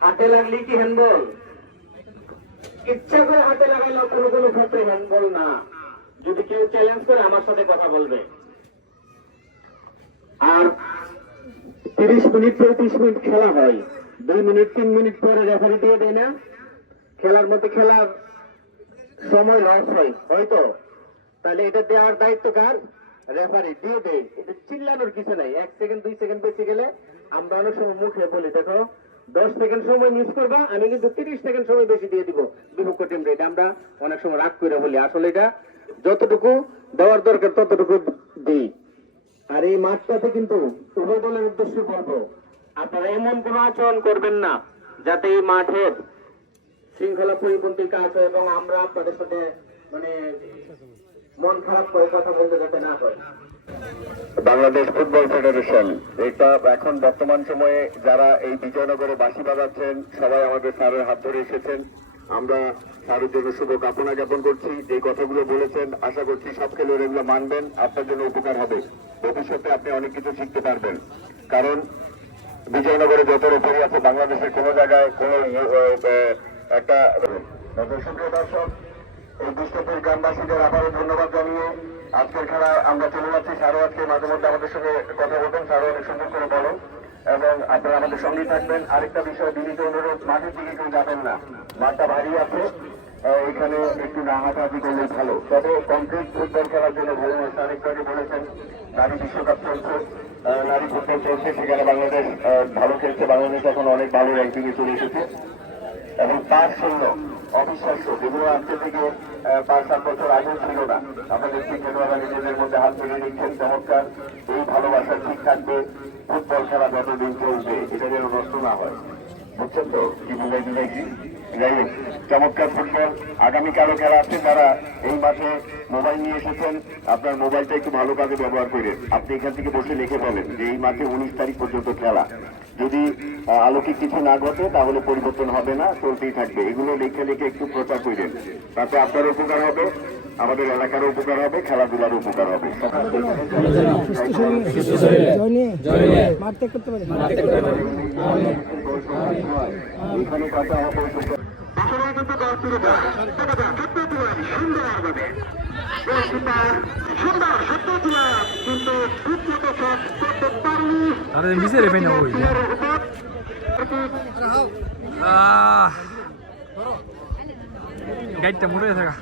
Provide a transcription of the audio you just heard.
হাতে লাগলি কি হ্যান্ডবল? ইচ্ছা করে হাতে লাগাইলে কোনো কোনো ক্ষেত্রে হ্যান্ডবল না। যদি কেউ চ্যালেঞ্জ করে আমার সাথে কথা বলবে। আর 30 মিনিট 35 মিনিট খেলা হয়, 2 মিনিট 3 মিনিট পরে রেফারি দিয়ে দেয় না, খেলার মধ্যে খেলার সময় লস হয় হয়তো, তাহলে এটা দেওয়ার দায়িত্ব কার? রেফারি দিয়ে দেয়। এটা চিল্লানোর কিছু নাই। 1 সেকেন্ড 2 সেকেন্ড বেঁচে গেলে আমরা অনেক সময় মুখে বলি, দেখো 10 সেকেন্ড সময় মিস করবা, আমি কিন্তু 30 সেকেন্ড সময় বেশি দিয়ে দিব বিপক্ষ টিম। এটা আমরা অনেক সময় রাগ করে বলি, আসলে এটা যতটুকু দেওয়ার দরকার ততটুকু দিই। আর এই মাঠটাতে কিন্তু উভয় দলের উদ্দেশ্যে বলবো, আপনারা এমন কোন আচরণ করবেন না যাতে এই মাঠের শৃঙ্খলা পরিপন্থী কাজ হয় এবং আমরা আপনাদের সাথে মানে মন খারাপ করে কথা বলতে যাতে না হয়। বাংলাদেশ ফুটবল ফেডারেশন এটা এখন বর্তমান সময়ে যারা এই বিজয়নগরে বাঁশি বাজাচ্ছেন সবাই আমাদের স্যারের হাত ধরে এসেছেন। আমরা স্যারের জন্য শুভ কামনা জ্ঞাপন করছি। যে কথাগুলো বলেছেন আশা করছি সব খেলোয়াড় এগুলো মানবেন, আপনার জন্য উপকার হবে। ভবিষ্যতে আপনি অনেক কিছু শিখতে পারবেন, কারণ বিজয়নগরে যত রেফারি আছে বাংলাদেশের কোনো জায়গায় কোনো একটা সুপ্রিয় দর্শক, এই বিষ্ণুপুর গ্রামবাসীদের আবারও ধন্যবাদ জানিয়ে আজকের খেলায় আমরা চলে যাচ্ছি। স্যারও আজকে মাঝে মধ্যে আমাদের সঙ্গে কথা বলবেন, স্যারও অনেক সুন্দর করে বলেন এবং আপনারা আমাদের সঙ্গেই থাকবেন। আরেকটা বিষয় বিনীত অনুরোধ, মাঠের দিকে কেউ যাবেন না, মাঠটা ভারী আছে, এখানে একটু না হাঁটাহাঁটি করলেই ভালো। তবে কমপ্লিট ফুটবল খেলার জন্য ভালো আছে। আরেকটু আগে বলেছেন নারী বিশ্বকাপ চলছে, নারী ফুটবল চলছে, সেখানে বাংলাদেশ ভালো খেলছে। বাংলাদেশ এখন অনেক ভালো র্যাঙ্কিংয়ে চলে এসেছে এবং তার শূন্য অবিশ্বাস্য, যেগুলো আজকে থেকে 5-7 বছর আগেও ছিল না। আমাদের খেলোয়াড়রা নিজেদের মধ্যে হাত ধরে নিচ্ছেন, চমৎকার। এই ভালোবাসা ঠিক থাকবে, ফুটবল খেলা যতদিন চলবে এটা যেন নষ্ট না হয়, বুঝছেন তো কি বুঝাইতে চাইছি? যাই হোক, চমৎকার ফুটবল। আগামীকালও খেলা আছে। যারা এই মাঠে মোবাইল নিয়ে এসেছেন, আপনার মোবাইলটা একটু ভালো কাজে ব্যবহার করেন। আপনি এখান থেকে বসে লিখে ফেলেন যে এই মাঠে 19 তারিখ পর্যন্ত খেলা। যদি অলৌকিক কিছু না ঘটে তাহলে পরিবর্তন হবে না, চলতেই থাকবে। এগুলো লিখে লিখে একটু প্রচার করেন, তাতে আপনারও উপকার হবে, আমাদের এলাকারও উপকার হবে, খেলাধুলারও উপকার হবে। এখানে কথা হবে আরে মিসে রে পেনা ওই গাইডটা মোড়ে থাকা